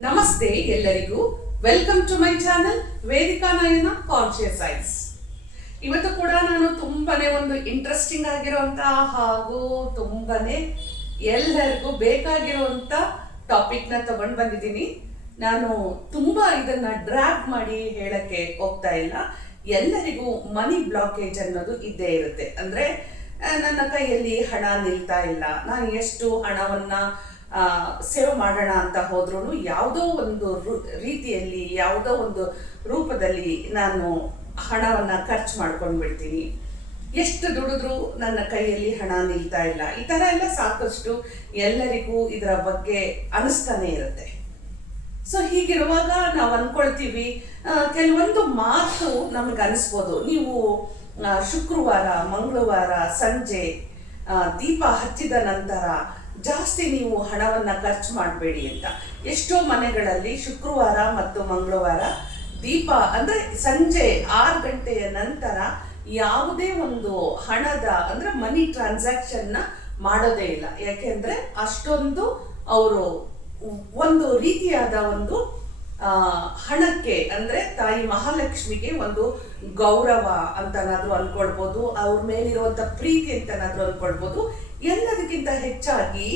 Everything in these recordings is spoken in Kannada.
ನಮಸ್ತೆ ಎಲ್ಲರಿಗೂ. Welcome to my channel Vedika Nayana conscious eyes. ಇವತ್ತು ಕೂಡ ನಾನು ತುಂಬಾನೇ ಒಂದು ಇಂಟ್ರೆಸ್ಟಿಂಗ್ ಆಗಿರುವಂತಹ ಹಾಗೂ ತುಂಬಾನೇ ಎಲ್ಲರಿಗೂ ಬೇಕಾಗಿರುವಂತ ಟಾಪಿಕ್ ನ ತಗೊಂಡು ಬಂದಿದ್ದೀನಿ. ನಾನು ತುಂಬಾ ಇದನ್ನ ಡ್ರ್ಯಾಗ್ ಮಾಡಿ ಹೇಳಕ್ಕೆ ಹೋಗ್ತಾ ಇಲ್ಲ. ಎಲ್ಲರಿಗೂ ಮನಿ ಬ್ಲಾಕೇಜ್ ಅನ್ನೋದು ಇದ್ದೇ ಇರುತ್ತೆ. ಅಂದ್ರೆ ನನ್ನ ಕೈಯಲ್ಲಿ ಹಣ ನಿಲ್ತಾ ಇಲ್ಲ, ನಾನು ಎಷ್ಟು ಹಣವನ್ನ ಸೇವ್ ಮಾಡೋಣ ಅಂತ ಹೋದ್ರೂ ಯಾವುದೋ ಒಂದು ರೀತಿಯಲ್ಲಿ ಯಾವುದೋ ಒಂದು ರೂಪದಲ್ಲಿ ನಾನು ಹಣವನ್ನ ಖರ್ಚು ಮಾಡ್ಕೊಂಡು ಬಿಡ್ತೀನಿ. ಎಷ್ಟು ದುಡಿದ್ರೂ ನನ್ನ ಕೈಯಲ್ಲಿ ಹಣ ನಿಲ್ತಾ ಇಲ್ಲ. ಈ ತರ ಎಲ್ಲ ಸಾಕಷ್ಟು ಎಲ್ಲರಿಗೂ ಇದರ ಬಗ್ಗೆ ಅನಿಸ್ತಾನೆ ಇರುತ್ತೆ. ಸೊ ಹೀಗಿರುವಾಗ ನಾವು ಅನ್ಕೊಳ್ತೀವಿ, ಕೆಲವೊಂದು ಮಾತು ನಮಗೆ ಅನಿಸ್ಬೋದು. ನೀವು ಶುಕ್ರವಾರ ಮಂಗಳವಾರ ಸಂಜೆ ದೀಪ ಹಚ್ಚಿದ ನಂತರ ಜಾಸ್ತಿ ನೀವು ಹಣವನ್ನ ಖರ್ಚು ಮಾಡಬೇಡಿ ಅಂತ. ಎಷ್ಟೋ ಮನೆಗಳಲ್ಲಿ ಶುಕ್ರವಾರ ಮತ್ತು ಮಂಗಳವಾರ ದೀಪ ಅಂದ್ರೆ ಸಂಜೆ 6 ಗಂಟೆಯ ನಂತರ ಯಾವುದೇ ಒಂದು ಹಣದ ಅಂದ್ರೆ ಮನಿ ಟ್ರಾನ್ಸಾಕ್ಷನ್ ನ ಮಾಡೋದೇ ಇಲ್ಲ. ಯಾಕೆಂದ್ರೆ ಅಷ್ಟೊಂದು ಅವರು ಒಂದು ರೀತಿಯಾದ ಒಂದು ಹಣಕ್ಕೆ ಅಂದ್ರೆ ತಾಯಿ ಮಹಾಲಕ್ಷ್ಮಿಗೆ ಒಂದು ಗೌರವ ಅಂತನಾದ್ರೂ ಅನ್ಕೊಳ್ಬೋದು, ಅವ್ರ ಮೇಲಿರುವಂತ ಪ್ರೀತಿ ಅಂತನಾದ್ರೂ ಅನ್ಕೊಳ್ಬೋದು. ಎಲ್ಲದಕ್ಕಿಂತ ಹೆಚ್ಚಾಗಿ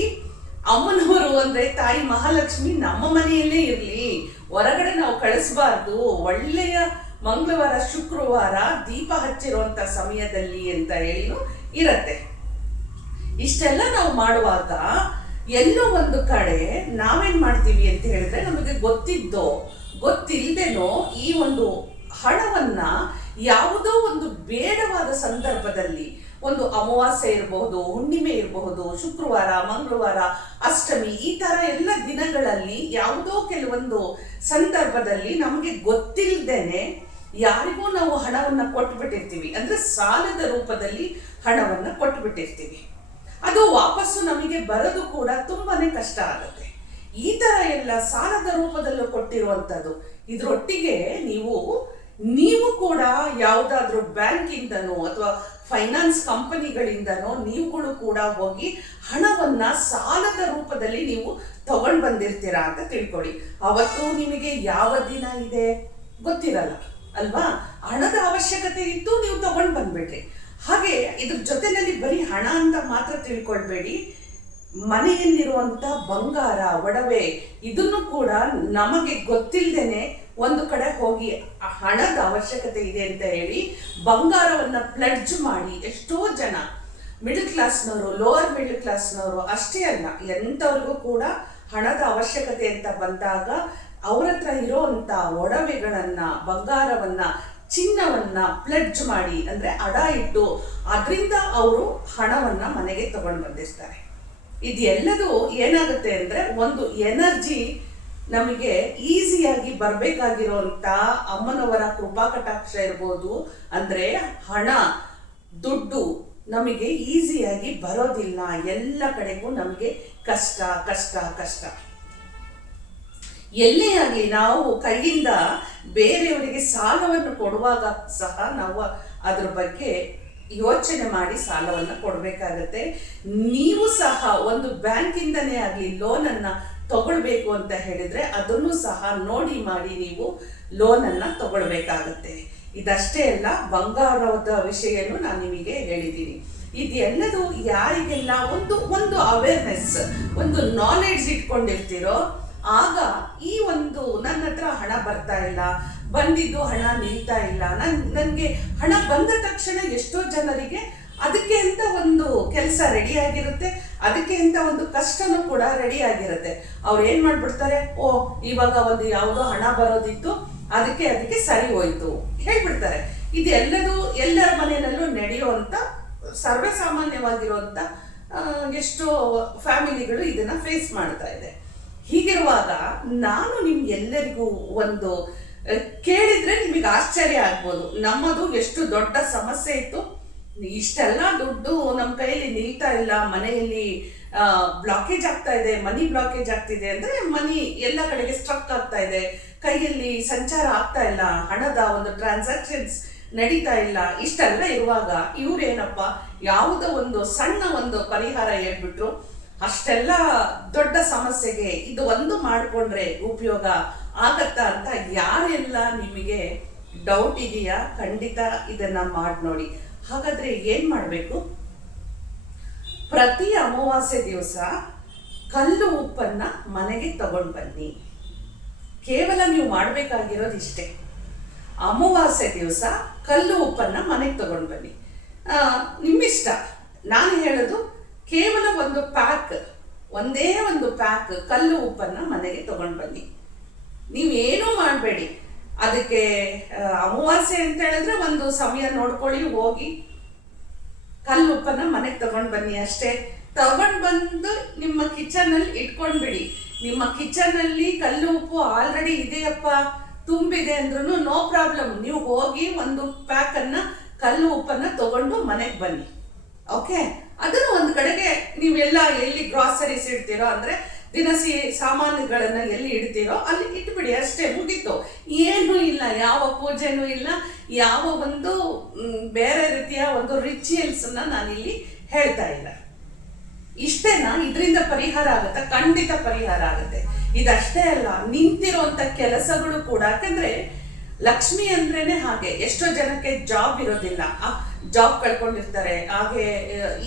ಅಮ್ಮನವರು ಅಂದ್ರೆ ತಾಯಿ ಮಹಾಲಕ್ಷ್ಮಿ ನಮ್ಮ ಮನೆಯಲ್ಲೇ ಇರ್ಲಿ, ಹೊರಗಡೆ ನಾವು ಕಳಿಸಬಾರ್ದು, ಒಳ್ಳೆಯ ಮಂಗಳವಾರ ಶುಕ್ರವಾರ ದೀಪ ಹಚ್ಚಿರುವಂತ ಸಮಯದಲ್ಲಿ ಅಂತ ಹೇಳಿನೂ ಇರತ್ತೆ. ಇಷ್ಟೆಲ್ಲ ನಾವು ಮಾಡುವಾಗ ಎಲ್ಲೋ ಒಂದು ಕಡೆ ನಾವೇನ್ ಮಾಡ್ತೀವಿ ಅಂತ ಹೇಳಿದ್ರೆ, ನಮಗೆ ಗೊತ್ತಿದ್ದೋ ಗೊತ್ತಿಲ್ಲದೇನೋ ಈ ಒಂದು ಹಣವನ್ನ ಯಾವುದೋ ಒಂದು ಬೇಡವಾದ ಸಂದರ್ಭದಲ್ಲಿ, ಒಂದು ಅಮಾವಾಸ್ಯೆ ಇರಬಹುದು, ಹುಣ್ಣಿಮೆ ಇರಬಹುದು, ಶುಕ್ರವಾರ ಮಂಗಳವಾರ ಅಷ್ಟಮಿ, ಈ ತರ ಎಲ್ಲ ದಿನಗಳಲ್ಲಿ ಯಾವುದೋ ಕೆಲವೊಂದು ಸಂದರ್ಭದಲ್ಲಿ ನಮಗೆ ಗೊತ್ತಿಲ್ಲದೇನೆ ಯಾರಿಗೂ ನಾವು ಹಣವನ್ನ ಕೊಟ್ಬಿಟ್ಟಿರ್ತೀವಿ. ಅಂದ್ರೆ ಸಾಲದ ರೂಪದಲ್ಲಿ ಹಣವನ್ನ ಕೊಟ್ಬಿಟ್ಟಿರ್ತೀವಿ. ಅದು ವಾಪಸ್ಸು ನಮಗೆ ಬರೋದು ಕೂಡ ತುಂಬಾನೇ ಕಷ್ಟ ಆಗುತ್ತೆ. ಈ ತರ ಎಲ್ಲ ಸಾಲದ ರೂಪದಲ್ಲೂ ಕೊಟ್ಟಿರುವಂತದ್ದು. ಇದ್ರೊಟ್ಟಿಗೆ ನೀವು ಕೂಡ ಯಾವುದಾದ್ರೂ ಬ್ಯಾಂಕಿಂದನೋ ಅಥವಾ ಫೈನಾನ್ಸ್ ಕಂಪನಿಗಳಿಂದನೋ ನೀವುಗಳು ಕೂಡ ಹೋಗಿ ಹಣವನ್ನ ಸಾಲದ ರೂಪದಲ್ಲಿ ನೀವು ತಗೊಂಡು ಬಂದಿರ್ತೀರಾ ಅಂತ ತಿಳ್ಕೊಳ್ಳಿ. ಅವತ್ತು ನಿಮಗೆ ಯಾವ ದಿನ ಇದೆ ಗೊತ್ತಿರಲ್ಲ ಅಲ್ವಾ? ಹಣದ ಅವಶ್ಯಕತೆ ಇತ್ತು, ನೀವು ತಗೊಂಡು ಬಂದ್ಬಿಡ್ರಿ. ಹಾಗೆ ಇದ್ರ ಜೊತೆನಲ್ಲಿ ಬರೀ ಹಣ ಅಂತ ಮಾತ್ರ ತಿಳ್ಕೊಳ್ಬೇಡಿ. ಮನೆಯಲ್ಲಿರುವಂತ ಬಂಗಾರ ಒಡವೆ ಇದನ್ನು ಕೂಡ ನಮಗೆ ಗೊತ್ತಿಲ್ಲದೇನೆ ಒಂದು ಕಡೆ ಹೋಗಿ ಹಣದ ಅವಶ್ಯಕತೆ ಇದೆ ಅಂತ ಹೇಳಿ ಬಂಗಾರವನ್ನ ಪ್ಲೆಡ್ಜ್ ಮಾಡಿ ಎಷ್ಟೋ ಜನ ಮಿಡಲ್ ಕ್ಲಾಸ್ನವರು, ಲೋವರ್ ಮಿಡಲ್ ಕ್ಲಾಸ್ನವರು ಅಷ್ಟೇ ಅಲ್ಲ, ಎಂಥವ್ರಿಗೂ ಕೂಡ ಹಣದ ಅವಶ್ಯಕತೆ ಅಂತ ಬಂದಾಗ ಅವ್ರ ಹತ್ರ ಇರೋಂಥ ಒಡವೆಗಳನ್ನ, ಬಂಗಾರವನ್ನ, ಚಿನ್ನವನ್ನ ಪ್ಲೆಡ್ಜ್ ಮಾಡಿ ಅಂದ್ರೆ ಅಡ ಇಟ್ಟು ಅದರಿಂದ ಅವರು ಹಣವನ್ನ ಮನೆಗೆ ತಗೊಂಡು ಬಂದಿರ್ತಾರೆ. ಇದೆಲ್ಲದು ಏನಾಗುತ್ತೆ ಅಂದ್ರೆ ಒಂದು ಎನರ್ಜಿ ನಮಗೆ ಈಸಿಯಾಗಿ ಬರ್ಬೇಕಾಗಿರೋಂತ ಅಮ್ಮನವರ ಕೃಪಾ ಕಟಾಕ್ಷ ಇರ್ಬೋದು. ಅಂದ್ರೆ ಹಣ ದುಡ್ಡು ನಮಗೆ ಈಸಿಯಾಗಿ ಬರೋದಿಲ್ಲ. ಎಲ್ಲ ಕಡೆಗೂ ನಮಗೆ ಕಷ್ಟ ಕಷ್ಟ ಕಷ್ಟ. ಎಲ್ಲೇ ಆಗಲಿ ನಾವು ಕೈಯಿಂದ ಬೇರೆಯವರಿಗೆ ಸಾಲವನ್ನು ಕೊಡುವಾಗ ಸಹ ನಾವು ಅದ್ರ ಬಗ್ಗೆ ಯೋಚನೆ ಮಾಡಿ ಸಾಲವನ್ನು ಕೊಡಬೇಕಾಗತ್ತೆ. ನೀವು ಸಹ ಒಂದು ಬ್ಯಾಂಕಿಂದನೇ ಆಗಲಿ ಲೋನನ್ನ ತಗೊಳ್ಬೇಕು ಅಂತ ಹೇಳಿದ್ರೆ ಅದನ್ನು ಸಹ ನೋಡಿ ಮಾಡಿ ನೀವು ಲೋನನ್ನ ತಗೊಳ್ಬೇಕಾಗತ್ತೆ. ಇದಷ್ಟೇ ಅಲ್ಲ, ಬಂಗಾರದ ವಿಷಯನೂ ನಾನು ನಿಮಗೆ ಹೇಳಿದ್ದೀನಿ. ಇದೆಲ್ಲದು ಯಾರಿಗೆಲ್ಲ ಒಂದು ಅವೇರ್ನೆಸ್, ಒಂದು ನಾಲೆಡ್ಜ್ ಇಟ್ಕೊಂಡಿರ್ತೀರೋ ಆಗ ಈ ಒಂದು ನನ್ನ ಹತ್ರ ಹಣ ಬರ್ತಾ ಇಲ್ಲ, ಬಂದಿದ್ದು ಹಣ ನಿಲ್ತಾ ಇಲ್ಲ, ನನಗೆ ಹಣ ಬಂದ ತಕ್ಷಣ ಎಷ್ಟೋ ಜನರಿಗೆ ಅದಕ್ಕೆ ಅಂತ ಒಂದು ಕೆಲಸ ರೆಡಿ ಆಗಿರುತ್ತೆ, ಅದಕ್ಕೆ ಅಂತ ಒಂದು ಕಷ್ಟನೂ ಕೂಡ ರೆಡಿ ಆಗಿರುತ್ತೆ. ಅವ್ರು ಏನ್ ಮಾಡ್ಬಿಡ್ತಾರೆ, ಇವಾಗ ಒಂದು ಯಾವುದೋ ಹಣ ಬರೋದಿತ್ತು, ಅದಕ್ಕೆ ಸರಿ ಹೋಯ್ತು ಹೇಳ್ಬಿಡ್ತಾರೆ. ಇದೆಲ್ಲದೂ ಎಲ್ಲರ ಮನೆಯಲ್ಲೂ ನಡೆಯುವಂತ ಸರ್ವೇ ಸಾಮಾನ್ಯವಾಗಿರುವಂತ ಎಷ್ಟೋ ಫ್ಯಾಮಿಲಿಗಳು ಇದನ್ನ ಫೇಸ್ ಮಾಡ್ತಾ ಇದೆ. ಹೀಗಿರುವಾಗ ನಾನು ನಿಮ್ಗೆಲ್ಲರಿಗೂ ಒಂದು ಕೇಳಿದ್ರೆ ನಿಮಗೆ ಆಶ್ಚರ್ಯ ಆಗ್ಬೋದು, ನಮ್ಮದು ಎಷ್ಟು ದೊಡ್ಡ ಸಮಸ್ಯೆ ಇತ್ತು, ಇಷ್ಟೆಲ್ಲ ದುಡ್ಡು ನಮ್ಮ ಕೈಯಲ್ಲಿ ನಿಲ್ತಾ ಇಲ್ಲ, ಮನೆಯಲ್ಲಿ ಬ್ಲಾಕೇಜ್ ಆಗ್ತಾ ಇದೆ, ಮನಿ ಬ್ಲಾಕೇಜ್ ಆಗ್ತಿದೆ ಅಂದ್ರೆ ಮನಿ ಎಲ್ಲ ಕಡೆಗೆ ಸ್ಟ್ರಕ್ ಆಗ್ತಾ ಇದೆ, ಕೈಯಲ್ಲಿ ಸಂಚಾರ ಆಗ್ತಾ ಇಲ್ಲ, ಹಣದ ಒಂದು ಟ್ರಾನ್ಸಾಕ್ಷನ್ಸ್ ನಡೀತಾ ಇಲ್ಲ. ಇಷ್ಟೆಲ್ಲ ಇರುವಾಗ ಇವ್ರೇನಪ್ಪ ಯಾವುದೋ ಒಂದು ಸಣ್ಣ ಒಂದು ಪರಿಹಾರ ಹೇಳ್ಬಿಟ್ರು ಅಷ್ಟೆಲ್ಲ ದೊಡ್ಡ ಸಮಸ್ಯೆಗೆ ಇದು ಒಂದು ಮಾಡಿಕೊಂಡ್ರೆ ಉಪಯೋಗ ಆಗತ್ತಾ ಅಂತ ಯಾರೆಲ್ಲ ನಿಮಗೆ ಡೌಟ್ ಇದೆಯಾ, ಖಂಡಿತ ಇದನ್ನ ಮಾಡಿ ನೋಡಿ. ಹಾಗಾದ್ರೆ ಏನ್ ಮಾಡಬೇಕು? ಪ್ರತಿ ಅಮಾವಾಸ್ಯೆ ದಿವಸ ಕಲ್ಲು ಉಪ್ಪನ್ನ ಮನೆಗೆ ತಗೊಂಡು ಬನ್ನಿ. ಕೇವಲ ನೀವು ಮಾಡಬೇಕಾಗಿರೋದು ಇಷ್ಟೇ. ಅಮಾವಾಸ್ಯೆ ದಿವಸ ಕಲ್ಲು ಉಪ್ಪನ್ನ ಮನೆಗೆ ತಗೊಂಡು ಬನ್ನಿ. ನಿಮ್ಮಿಷ್ಟ. ನಾನು ಹೇಳೋದು ಕೇವಲ ಒಂದೇ ಒಂದು ಪ್ಯಾಕ್ ಕಲ್ಲು ಉಪ್ಪನ್ನ ಮನೆಗೆ ತಗೊಂಡು ಬನ್ನಿ. ನೀವೇನೂ ಮಾಡಬೇಡಿ. ಅದಕ್ಕೆ ಅಮಾವಾಸ್ಯೆ ಅಂತ ಹೇಳಿದ್ರೆ ಒಂದು ಸಮಯ ನೋಡ್ಕೊಳ್ಳಿ, ಹೋಗಿ ಕಲ್ಲು ಉಪ್ಪನ್ನ ಮನೆಗೆ ತಗೊಂಡು ಬನ್ನಿ ಅಷ್ಟೇ. ತಗೊಂಡು ಬಂದು ನಿಮ್ಮ ಕಿಚನಲ್ಲಿ ಇಟ್ಕೊಂಡ್ಬಿಡಿ. ನಿಮ್ಮ ಕಿಚನಲ್ಲಿ ಕಲ್ಲು ಉಪ್ಪು ಆಲ್ರೆಡಿ ಇದೆಯಪ್ಪ, ತುಂಬಿದೆ ಅಂದ್ರೂ ನೋ ಪ್ರಾಬ್ಲಮ್. ನೀವು ಹೋಗಿ ಒಂದು ಪ್ಯಾಕನ್ನ ಕಲ್ಲು ಉಪ್ಪನ್ನ ತಗೊಂಡು ಮನೆಗೆ ಬನ್ನಿ. ಓಕೆ, ಅದನ್ನು ಒಂದು ಕಡೆಗೆ ನೀವೆಲ್ಲ ಎಲ್ಲಿ ಗ್ರಾಸರೀಸ್ ಇಡ್ತೀರೋ ಅಂದರೆ ದಿನಸಿ ಸಾಮಾನುಗಳನ್ನ ಎಲ್ಲಿ ಇಡ್ತೀರೋ ಅಲ್ಲಿ ಇಟ್ಬಿಡಿ ಅಷ್ಟೇ, ಮುಗೀತು. ಏನೂ ಇಲ್ಲ, ಯಾವ ಪೂಜೆನೂ ಇಲ್ಲ, ಯಾವ ಒಂದು ಬೇರೆ ರೀತಿಯ ಒಂದು ರಿಚುವಲ್ಸನ್ನ ನಾನಿಲ್ಲಿ ಹೇಳ್ತಾ ಇಲ್ಲ. ಇಷ್ಟೇನಾ? ಇದರಿಂದ ಪರಿಹಾರ ಆಗುತ್ತಾ? ಖಂಡಿತ ಪರಿಹಾರ ಆಗುತ್ತೆ. ಇದಷ್ಟೇ ಅಲ್ಲ, ನಿಂತಿರುವಂತ ಕೆಲಸಗಳು ಕೂಡ, ಯಾಕಂದ್ರೆ ಲಕ್ಷ್ಮಿ ಅಂದ್ರೇನೆ ಹಾಗೆ. ಎಷ್ಟೋ ಜನಕ್ಕೆ ಜಾಬ್ ಇರೋದಿಲ್ಲ, ಜಾಬ್ ಕಳ್ಕೊಂಡಿರ್ತಾರೆ. ಹಾಗೆ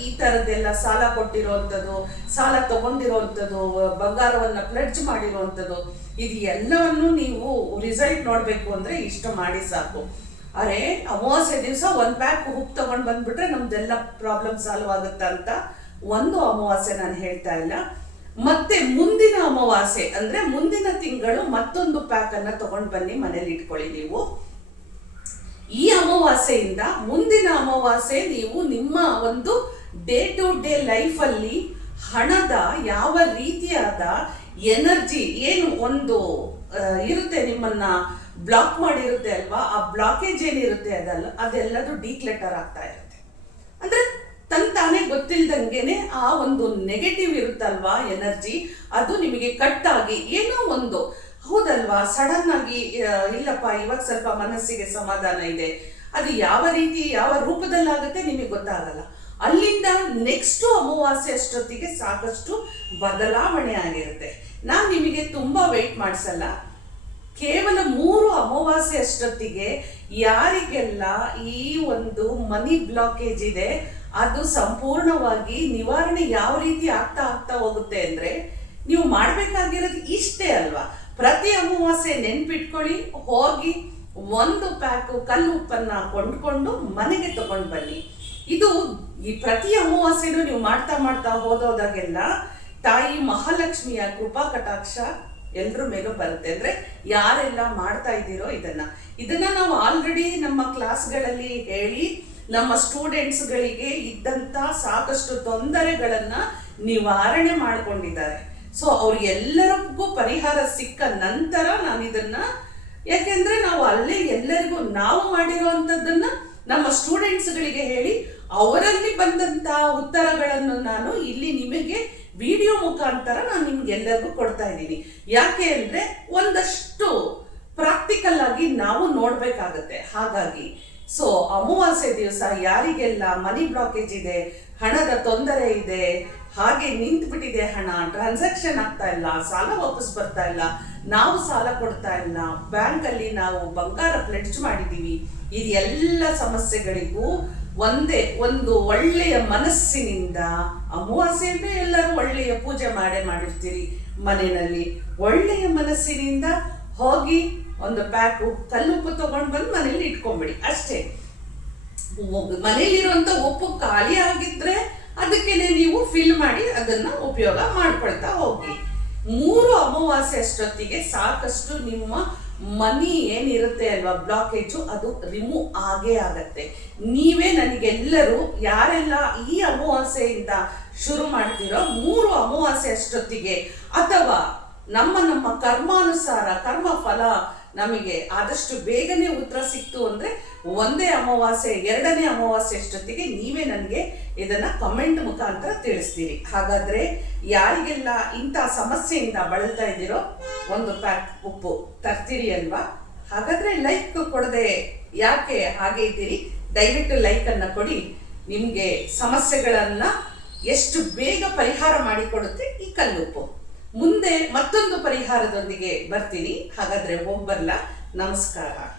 ಈ ತರದ್ದೆಲ್ಲ ಸಾಲ ಕೊಟ್ಟಿರುವಂಥದ್ದು, ಸಾಲ ತಗೊಂಡಿರುವಂಥದ್ದು, ಬಂಗಾರವನ್ನ ಪ್ಲೆಡ್ಜ್ ಮಾಡಿರುವಂಥದ್ದು, ಇದು ಎಲ್ಲವನ್ನು ನೀವು ರಿಸಲ್ಟ್ ನೋಡ್ಬೇಕು ಅಂದ್ರೆ ಇಷ್ಟು ಮಾಡಿ ಸಾಕು. ಅರೆ ಅಮಾವಾಸ್ಯೆ ದಿವಸ ಒಂದು ಪ್ಯಾಕ್ ಉಪ್ಪು ತಗೊಂಡು ಬಂದ್ಬಿಟ್ರೆ ನಮ್ದೆಲ್ಲ ಪ್ರಾಬ್ಲಮ್ ಸಾಲ್ವ್ ಆಗುತ್ತಾ ಅಂತ ಒಂದು ಅಮಾವಾಸ್ಯೆ ನಾನು ಹೇಳ್ತಾ ಇಲ್ಲ. ಮತ್ತೆ ಮುಂದಿನ ಅಮಾವಾಸ್ಯೆ ಅಂದ್ರೆ ಮುಂದಿನ ತಿಂಗಳು ಮತ್ತೊಂದು ಪ್ಯಾಕ್ ಅನ್ನ ತಗೊಂಡು ಬನ್ನಿ, ಮನೇಲಿ ಇಟ್ಕೊಳ್ಳಿ ನೀವು. ಈ ಅಮಾವಾಸ್ಯೆಯಿಂದ ಮುಂದಿನ ಅಮಾವಾಸ್ಯೆ ನೀವು ನಿಮ್ಮ ಒಂದು ಡೇ ಟು ಡೇ ಲೈಫಲ್ಲಿ ಹಣದ ಯಾವ ರೀತಿಯಾದ ಎನರ್ಜಿ ಏನು ಒಂದು ಇರುತ್ತೆ, ನಿಮ್ಮನ್ನ ಬ್ಲಾಕ್ ಮಾಡಿರುತ್ತೆ ಅಲ್ವಾ, ಆ ಬ್ಲಾಕೇಜ್ ಏನಿರುತ್ತೆ ಅದೆಲ್ಲದು ಡಿಕ್ಲೆಟರ್ ಆಗ್ತಾ ಇರುತ್ತೆ. ಅಂದ್ರೆ ತಾನೇ ಗೊತ್ತಿಲ್ದಂಗೆನೆ ಆ ಒಂದು ನೆಗೆಟಿವ್ ಇರುತ್ತಲ್ವಾ ಎನರ್ಜಿ, ಅದು ನಿಮಗೆ ಕಟ್ ಆಗಿ ಏನೋ ಒಂದು, ಹೌದಲ್ವಾ, ಸಡನ್ ಆಗಿ ಇಲ್ಲಪ್ಪ ಇವಾಗ ಸ್ವಲ್ಪ ಮನಸ್ಸಿಗೆ ಸಮಾಧಾನ ಇದೆ, ಅದು ಯಾವ ರೀತಿ ಯಾವ ರೂಪದಲ್ಲಾಗುತ್ತೆ ನಿಮಗೆ ಗೊತ್ತಾಗಲ್ಲ. ಅಲ್ಲಿಂದ ನೆಕ್ಸ್ಟ್ ಅಮಾವಾಸ್ಯೆ ಅಷ್ಟೊತ್ತಿಗೆ ಸಾಕಷ್ಟು ಬದಲಾವಣೆ ಆಗಿರುತ್ತೆ. ನಾನು ನಿಮಗೆ ತುಂಬಾ ವೆಯ್ಟ್ ಮಾಡಿಸಲ್ಲ. ಕೇವಲ 3 ಅಮಾವಾಸ್ಯೆ ಅಷ್ಟೊತ್ತಿಗೆ ಯಾರಿಗೆಲ್ಲ ಈ ಒಂದು ಮನಿ ಬ್ಲಾಕೇಜ್ ಇದೆ ಅದು ಸಂಪೂರ್ಣವಾಗಿ ನಿವಾರಣೆ ಯಾವ ರೀತಿ ಆಗ್ತಾ ಹೋಗುತ್ತೆ ಅಂದ್ರೆ, ನೀವು ಮಾಡ್ಬೇಕಾಗಿರೋದು ಇಷ್ಟೇ ಅಲ್ವಾ. ಪ್ರತಿ ಅಮಾವಾಸ್ಯೆ ನೆನ್ಪಿಟ್ಕೊಳ್ಳಿ, ಹೋಗಿ ಒಂದು ಪ್ಯಾಕ್ ಕಲ್ಲು ಉಪ್ಪನ್ನ ಕೊಂಡ್ಕೊಂಡು ಮನೆಗೆ ತಗೊಂಡು ಬನ್ನಿ. ಇದು ಈ ಪ್ರತಿ ಅಮಾವಾಸ್ಯೆನೂ ನೀವು ಮಾಡ್ತಾ ಹೋದೋದಾಗೆಲ್ಲ ತಾಯಿ ಮಹಾಲಕ್ಷ್ಮಿಯ ಕೃಪಾ ಕಟಾಕ್ಷ ಎಲ್ರ ಮೇಲೂ ಬರುತ್ತೆ. ಅಂದ್ರೆ ಯಾರೆಲ್ಲ ಮಾಡ್ತಾ ಇದ್ದೀರೋ ಇದನ್ನ ನಾವು ಆಲ್ರೆಡಿ ನಮ್ಮ ಕ್ಲಾಸ್ಗಳಲ್ಲಿ ಹೇಳಿ ನಮ್ಮ ಸ್ಟೂಡೆಂಟ್ಸ್ಗಳಿಗೆ ಇದ್ದಂತ ಸಾಕಷ್ಟು ತೊಂದರೆಗಳನ್ನ ನಿವಾರಣೆ ಮಾಡಿಕೊಂಡಿದ್ದಾರೆ. ಸೊ ಅವ್ರಿಗೆಲ್ಲರಿಗೂ ಪರಿಹಾರ ಸಿಕ್ಕ ನಂತರ ನಾನು ಇದನ್ನ, ಯಾಕೆಂದ್ರೆ ನಾವು ಅಲ್ಲೇ ಎಲ್ಲರಿಗೂ ನಾವು ಮಾಡಿರುವಂಥದ್ದನ್ನ ನಮ್ಮ ಸ್ಟೂಡೆಂಟ್ಸ್ಗಳಿಗೆ ಹೇಳಿ ಅವರಲ್ಲಿ ಬಂದಂತ ಉತ್ತರಗಳನ್ನು ನಾನು ಇಲ್ಲಿ ನಿಮಗೆ ವಿಡಿಯೋ ಮುಖಾಂತರ ನಾನು ನಿಮ್ಗೆಲ್ಲರಿಗೂ ಕೊಡ್ತಾ ಇದ್ದೀನಿ. ಯಾಕೆ ಅಂದ್ರೆ ಒಂದಷ್ಟು ಪ್ರಾಕ್ಟಿಕಲ್ ಆಗಿ ನಾವು ನೋಡ್ಬೇಕಾಗತ್ತೆ. ಹಾಗಾಗಿ ಸೊ ಅಮಾವಾಸ್ಯೆ ದಿವಸ ಯಾರಿಗೆಲ್ಲ ಮನಿ ಬ್ಲಾಕೇಜ್ ಇದೆ, ಹಣದ ತೊಂದರೆ ಇದೆ, ಹಾಗೆ ನಿಂತು ಬಿಟ್ಟಿದೆ, ಹಣ ಟ್ರಾನ್ಸಾಕ್ಷನ್ ಆಗ್ತಾ ಇಲ್ಲ, ಸಾಲ ವಾಪಸ್ ಬರ್ತಾ ಇಲ್ಲ, ನಾವು ಸಾಲ ಕೊಡ್ತಾ ಇಲ್ಲ, ಬ್ಯಾಂಕ್ ಅಲ್ಲಿ ನಾವು ಬಂಗಾರ ಪ್ಲೆಡ್ಜ್ ಮಾಡಿದೀವಿ, ಇದೆಲ್ಲ ಸಮಸ್ಯೆಗಳಿಗೂ ಒಂದೇ ಒಂದು ಒಳ್ಳೆಯ ಮನಸ್ಸಿನಿಂದ, ಅಮಾವಾಸ್ಯೆ ಅಂದ್ರೆ ಎಲ್ಲರೂ ಒಳ್ಳೆಯ ಪೂಜೆ ಮಾಡಿರ್ತೀರಿ ಮನೆಯಲ್ಲಿ, ಒಳ್ಳೆಯ ಮನಸ್ಸಿನಿಂದ ಹೋಗಿ ಒಂದು ಪ್ಯಾಕು ಕಲ್ಲುಪ್ಪು ತಗೊಂಡು ಬಂದು ಮನೇಲಿ ಇಟ್ಕೊಂಡ್ಬಿಡಿ ಅಷ್ಟೇ. ಮನೇಲಿರುವಂತ ಉಪ್ಪು ಖಾಲಿ ಆಗಿದ್ರೆ ಅದಕ್ಕೇನೆ ನೀವು ಫಿಲ್ ಮಾಡಿ ಅದನ್ನ ಉಪಯೋಗ ಮಾಡ್ಕೊಳ್ತಾ ಹೋಗಿ. 3 ಅಮಾವಾಸ್ಯೆ ಅಷ್ಟೊತ್ತಿಗೆ ಸಾಕಷ್ಟು ನಿಮ್ಮ ಮನಿ ಏನಿರುತ್ತೆ ಅಲ್ವಾ ಬ್ಲಾಕೇಜು, ಅದು ರಿಮೂವ್ ಆಗತ್ತೆ. ನೀವೇ ನನಗೆಲ್ಲರೂ ಯಾರೆಲ್ಲ ಈ ಅಮಾವಾಸ್ಯೆಯಿಂದ ಶುರು ಮಾಡ್ತೀರೋ 3 ಅಮಾವಾಸ್ಯೆ ಅಷ್ಟೊತ್ತಿಗೆ, ಅಥವಾ ನಮ್ಮ ಕರ್ಮಾನುಸಾರ ಕರ್ಮ ಫಲ ನಮಗೆ ಆದಷ್ಟು ಬೇಗನೆ ಉತ್ತರ ಸಿಕ್ತು ಅಂದ್ರೆ 1ನೇ ಅಮಾವಾಸ್ಯೆ 2ನೇ ಅಮಾವಾಸ್ಯೆ ಅಷ್ಟೊತ್ತಿಗೆ ನೀವೇ ನನಗೆ ಇದನ್ನ ಕಮೆಂಟ್ ಮುಖಾಂತರ ತಿಳಿಸ್ತೀರಿ. ಹಾಗಾದ್ರೆ ಯಾರಿಗೆಲ್ಲ ಇಂಥ ಸಮಸ್ಯೆಯಿಂದ ಬಳಲ್ತಾ ಇದ್ದೀರೋ ಒಂದು ಪ್ಯಾಕ್ ಉಪ್ಪು ತರ್ತೀರಿ ಅಲ್ವಾ? ಹಾಗಾದ್ರೆ ಲೈಕ್ ಕೊಡದೆ ಯಾಕೆ ಹಾಗೆ ಇದ್ದೀರಿ? ದಯವಿಟ್ಟು ಲೈಕ್ ಅನ್ನ ಕೊಡಿ. ನಿಮ್ಗೆ ಸಮಸ್ಯೆಗಳನ್ನ ಎಷ್ಟು ಬೇಗ ಪರಿಹಾರ ಮಾಡಿಕೊಡುತ್ತೆ ಈ ಕಲ್ಲುಪ್ಪು. ಮುಂದೆ ಮತ್ತೊಂದು ಪರಿಹಾರದೊಂದಿಗೆ ಬರ್ತೀನಿ. ಹಾಗಾದ್ರೆ ಹೋಗ್ಬರ್ಲಾ? ನಮಸ್ಕಾರ.